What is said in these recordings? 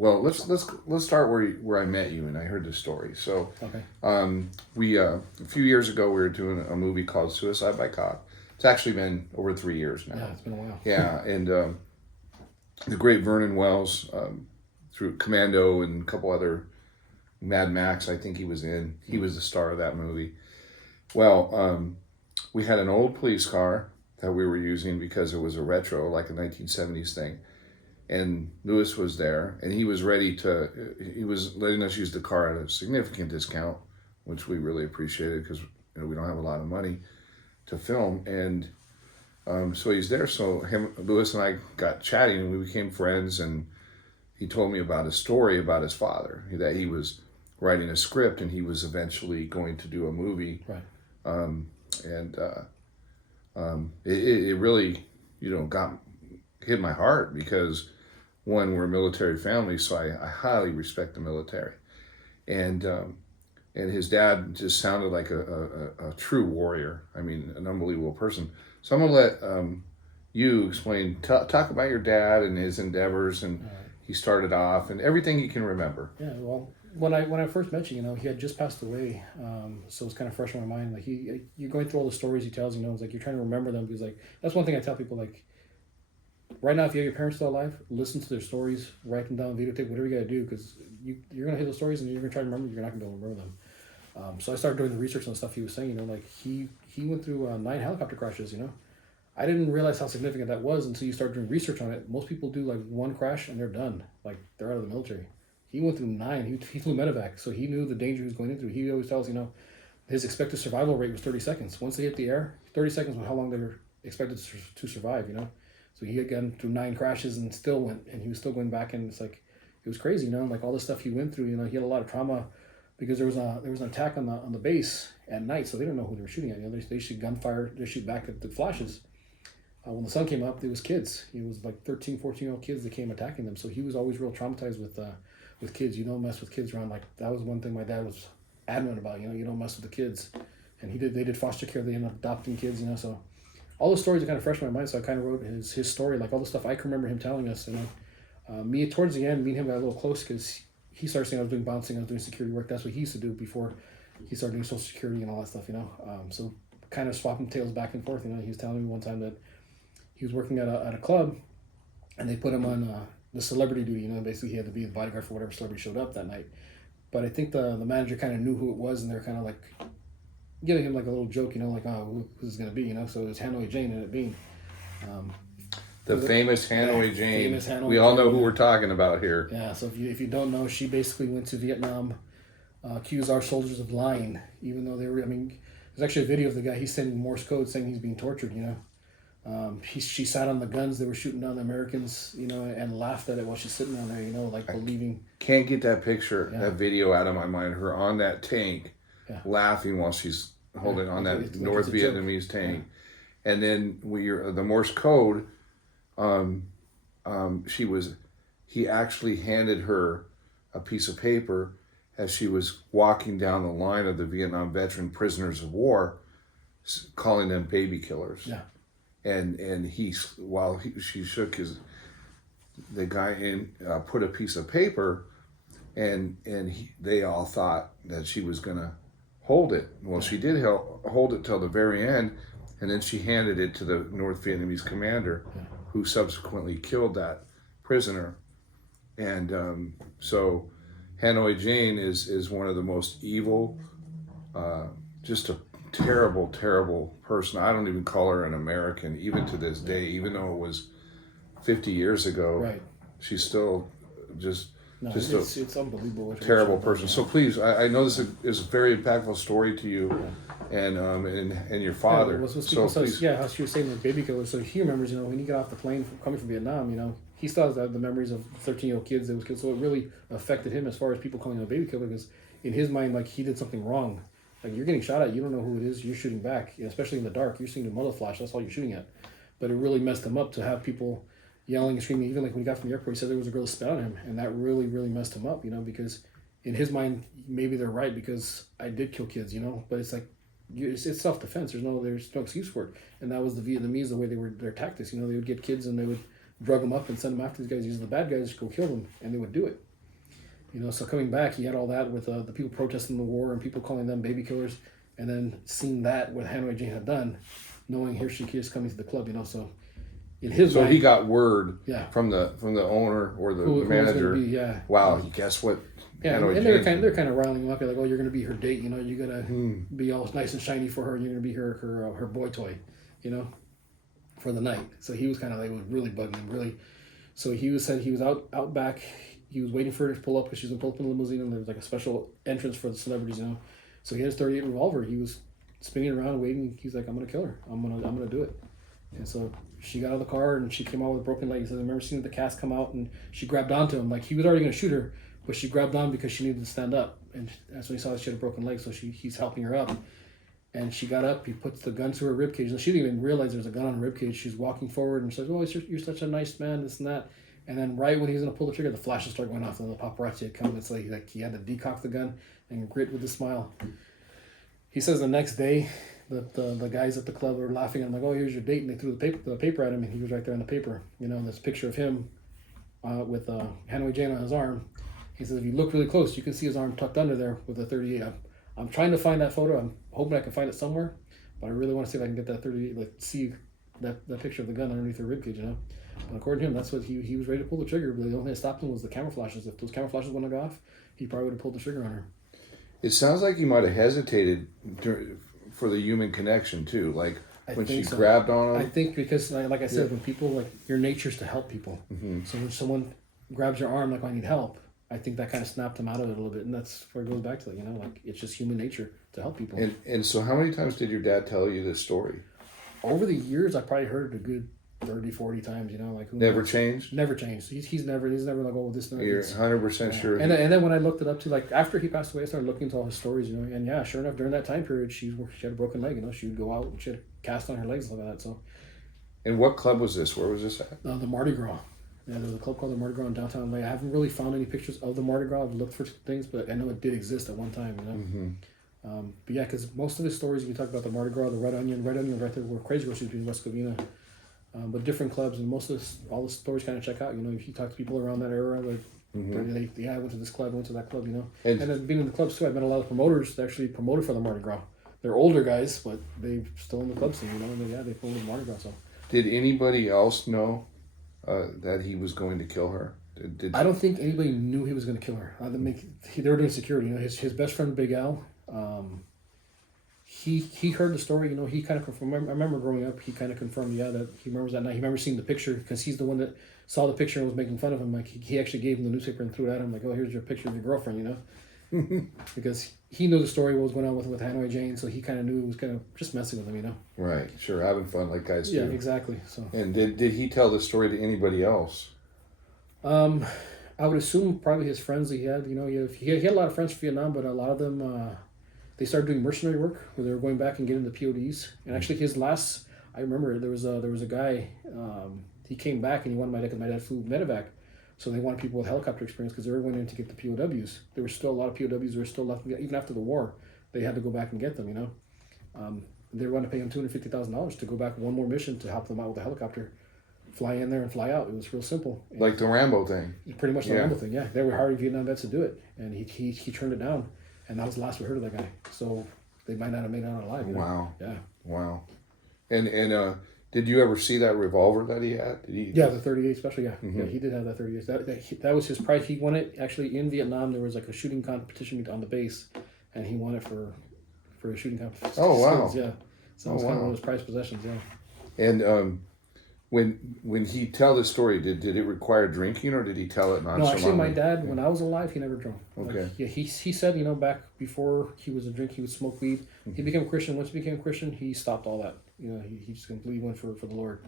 Well, let's start where I met you and I heard the story. So, Okay. we a few years ago we were doing a movie called Suicide by Cop. It's actually been over 3 years now. Yeah, it's been a while. Yeah, and the great Vernon Wells, through Commando and a couple other Mad Max, I think he was in. He was the star of that movie. Well, we had an old police car that we were using because it was a retro, like a 1970s thing. And Lewis was there, and he was he was letting us use the car at a significant discount, which we really appreciated because we don't have a lot of money to film. And so he's there. So Lewis and I got chatting, and we became friends. And he told me about a story about his father, that he was writing a script, and he was eventually going to do a movie. Right. And it really, hit my heart because, one, we're a military family, so I highly respect the military, and his dad just sounded like a true warrior. I mean, an unbelievable person. So I'm gonna let you explain, talk about your dad and his endeavors, and he started off and everything you can remember. Yeah. Well, when I first met you, he had just passed away, so it's kind of fresh in my mind. Like you're going through all the stories he tells. It's like you're trying to remember them because, like, that's one thing I tell people. Like, right now, if you have your parents still alive, listen to their stories, write them down, videotape, whatever you got to do, because you're going to hear those stories and you're going to try to remember them. You're not going to be able to remember them. So I started doing the research on the stuff he was saying. Like he went through 9 helicopter crashes. I didn't realize how significant that was until you start doing research on it. Most people do like 1 crash and they're done. Like, they're out of the military. He went through 9. He flew medevac, so he knew the danger he was going into. He always tells, his expected survival rate was 30 seconds. Once they hit the air, 30 seconds was how long they were expected to survive, So he had gone through 9 crashes and still went, and he was still going back, and it's like, it was crazy, like all the stuff he went through, he had a lot of trauma because there was an attack on the base at night, so they didn't know who they were shooting at. They shoot gunfire, they shoot back at the flashes. When the sun came up, there was kids. It was like 13, 14-year-old kids that came attacking them. So he was always real traumatized with kids. You don't mess with kids around. Like, that was one thing my dad was adamant about. You don't mess with the kids. And they did foster care. They ended up adopting kids. So all those stories are kind of fresh in my mind. So I kind of wrote his story, like all the stuff I can remember him telling us. Me towards the end, me and him got a little close because he started saying I was doing bouncing, I was doing security work. That's what he used to do before he started doing Social Security and all that stuff. So kind of swapping tales back and forth. He was telling me one time that he was working at a club, and they put him on the celebrity duty. Basically he had to be the bodyguard for whatever celebrity showed up that night. But I think the manager kind of knew who it was, and they're kind of like giving him like a little joke, like, oh, who's this gonna be, So it was Hanoi Jane, and it being the famous Hanoi Jane. Famous Hanoi we all Jane, know who we're talking about here. Yeah. So if you don't know, she basically went to Vietnam, accused our soldiers of lying, even though they were. There's actually a video of the guy. He's sending Morse code saying he's being tortured. She sat on the guns they were shooting down the Americans, and laughed at it while she's sitting down there, like believing. Can't get that picture, that video out of my mind. Her on that tank, laughing while she's holding on that North Vietnamese tank, and then the Morse code. He actually handed her a piece of paper as she was walking down the line of the Vietnam veteran prisoners of war, calling them baby killers. Yeah. And she shook the guy in, put a piece of paper, and they all thought that she was gonna hold it. Well, she did hold it till the very end, and then she handed it to the North Vietnamese commander, who subsequently killed that prisoner. And so Hanoi Jane is one of the most evil, just a terrible, terrible person. I don't even call her an American, even to this day, even though it was 50 years ago. Right. She's still it's unbelievable. Terrible person. So please, I know this is a very impactful story to you, and your father. How she was saying the baby killer. So he remembers, when he got off the plane coming from Vietnam, he still has the memories of 13-year-old kids that was killed. So it really affected him as far as people calling him a baby killer, because in his mind, like, he did something wrong. Like, you're getting shot at, you don't know who it is, you're shooting back, especially in the dark. You're seeing the muzzle flash, that's all you're shooting at. But it really messed him up to have people yelling and screaming. Even like when he got from the airport, he said there was a girl that spit on him, and that really, really messed him up, because in his mind, maybe they're right because I did kill kids, but it's like, it's self-defense. There's no excuse for it. And that was the Vietnamese, the way their tactics. They would get kids and they would drug them up and send them after these guys, using the bad guys to go kill them, and they would do it. You know, so coming back, he had all that with the people protesting the war and people calling them baby killers, and then seeing that what Hanoi Jane had done, knowing here she is coming to the club. You know, so in his So mind, he got word yeah, from the owner or the who was manager. gonna be, yeah, Wow, guess what? yeah, Hanoi and Jane- they're kind of riling him up. They're like, oh, you're gonna be her date. You know, you're gonna be all nice and shiny for her. You're gonna be her boy toy. You know, for the night. So he was kind of like, it was really bugging him, really. So said he was out back. He was waiting for her to pull up because she's gonna pull up in the limousine, and there was like a special entrance for the celebrities, you know. So he had his .38 revolver. He was spinning around, waiting. He's like, I'm gonna kill her. I'm gonna do it. And so she got out of the car and she came out with a broken leg. He says, I remember seeing the cast come out and she grabbed onto him. Like he was already gonna shoot her, but she grabbed on because she needed to stand up. And that's when he saw that she had a broken leg. So he's helping her up. And she got up. He puts the gun to her rib cage. And she didn't even realize there was a gun on her rib cage. She's walking forward and says, "Oh, you're such a nice man, this and that." And then right when he was gonna pull the trigger, the flashes start going off, and the paparazzi had come. It's like he had to decock the gun and grit with a smile. He says the next day, the guys at the club were laughing. I'm like, "Oh, here's your date," and they threw the paper at him, and he was right there in the paper. You know, this picture of him with Hanoi Jane on his arm. He says, if you look really close, you can see his arm tucked under there with a .38. I'm trying to find that photo. I'm hoping I can find it somewhere, but I really want to see if I can get that .38, like see that picture of the gun underneath her ribcage, you know. But according to him, that's what he was ready to pull the trigger. But the only thing that stopped him was the camera flashes. If those camera flashes wouldn't have gone off, he probably would have pulled the trigger on her. It sounds like he might have hesitated for the human connection too, like when she grabbed on him. I think because, like I said, when people like your nature's to help people. Mm-hmm. So when someone grabs your arm, like I need help, I think that kind of snapped him out of it a little bit, and that's where it goes back to, you know, like it's just human nature to help people. And so, how many times did your dad tell you this story? Over the years, I probably heard it a good 30, 40 times, you know, like who never knows? Changed. Never changed. He's never like, oh, this. You're 100% sure. And then when I looked it up to, like after he passed away, I started looking into all his stories, you know, and yeah, sure enough, during that time period, she had a broken leg, you know, she would go out and she had a cast on her legs and stuff like that. So. And what club was this? Where was this at? The Mardi Gras. Yeah, there's a club called the Mardi Gras in downtown LA. I haven't really found any pictures of the Mardi Gras. I've looked for things, but I know it did exist at one time, you know. Mm-hmm. But yeah, because most of his stories, you talk about the Mardi Gras, the Red Onion right there where Crazy Girl used to be in West Covina. But different clubs, and most of all the stories kind of check out. You know, if you talk to people around that era, like, I went to this club, I went to that club, you know. And then being in the clubs too, I've met a lot of promoters that actually promoted for the Mardi Gras. They're older guys, but they're still in the club scene, you know. And they promoted Mardi Gras. So. Did anybody else know that he was going to kill her? I don't think anybody knew he was going to kill her. They were doing security. You know, his best friend Big Al. He heard the story. You know, he kind of confirmed. I remember growing up, he kind of confirmed, that he remembers that night. He remembers seeing the picture because he's the one that saw the picture and was making fun of him. Like he actually gave him the newspaper and threw it at him. Like, oh, here's your picture of your girlfriend. You know, because he knew the story, what was going on with Hanoi Jane, so he kind of knew it was kind of just messing with him. You know. Right. Sure. Having fun like guys do. Yeah. Exactly. So. And did he tell the story to anybody else? I would assume probably his friends that he had. You know, he had a lot of friends from Vietnam, but a lot of them. They started doing mercenary work where they were going back and getting the PODs. And actually, his last, I remember there was a guy. He came back and he wanted my dad flew medevac, so they wanted people with helicopter experience because they were going in to get the POWs. There were still a lot of POWs that were still left even after the war. They had to go back and get them. You know, they were going to pay him $250,000 to go back one more mission to help them out with the helicopter, fly in there and fly out. It was real simple. And like the Rambo thing. Pretty much the Rambo thing. Yeah, they were hiring Vietnam vets to do it, and he turned it down. And that was the last we heard of that guy. So they might not have made it out alive. You know? Wow. Yeah. Wow. And did you ever see that revolver that he had? Yeah, the .38 special. Yeah, yeah, he did have that .38. That was his prize. He won it actually in Vietnam. There was like a shooting competition on the base, and he won it for a shooting competition. Oh wow. Yeah. So it was kind of one of his prized possessions. Yeah. And when he tell the story, did it require drinking or did he tell it nonchalantly? No, actually, my dad, when I was alive, he never drank. Okay. Like, yeah, he said, you know, back before he was a drink, he would smoke weed. He became a Christian. Once he became a Christian, he stopped all that. You know, he just completely went for the Lord.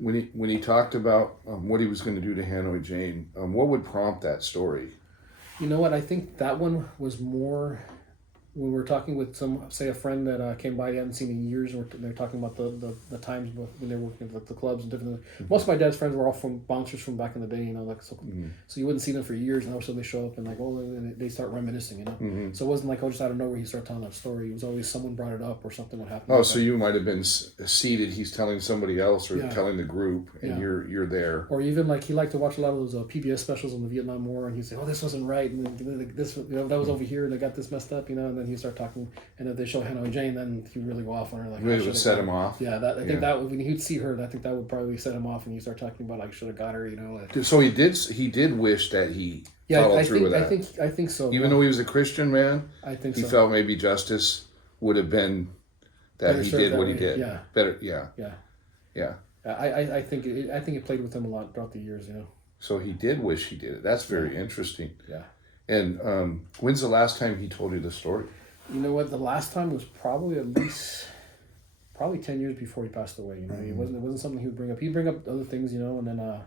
When he talked about what he was going to do to Hanoi Jane, what would prompt that story? You know what? I think that one was more when we're talking with say a friend that came by, you hadn't seen in years, and they're talking about the times when they were working at the clubs and different. Most of my dad's friends were all from bouncers from back in the day, you know, like so you wouldn't see them for years, and all of a sudden they show up and like, oh, and they start reminiscing, you know. So it wasn't like, oh, just out of nowhere he started telling that story. It was always someone brought it up or something would happen. Oh, so you might have been seated. He's telling somebody else or telling the group, and you're there. Or even like he liked to watch a lot of those PBS specials on the Vietnam War, and he'd say, "Oh, this wasn't right," and then, like, this, you know, that was over here, and they got this messed up, you know. And then he'd start talking, and if they show Hanoi Jane, then he'd really go off on her, like really would set him off. Yeah, I think that would, when he'd see her, I think that would probably set him off, and he'd start talking about like should have got her, you know. Like, so he did wish that he followed through with that. I think so. Even though he was a Christian man, I think he so. felt maybe justice would have been that better he did what he did. Yeah. Better. Yeah. Yeah. Yeah. I think it played with him a lot throughout the years, you know. So he did wish he did it. That's very interesting. Yeah. And when's the last time he told you the story? You know what? The last time was probably at least 10 years before he passed away. You know, it wasn't something he would bring up. He'd bring up other things, you know, and then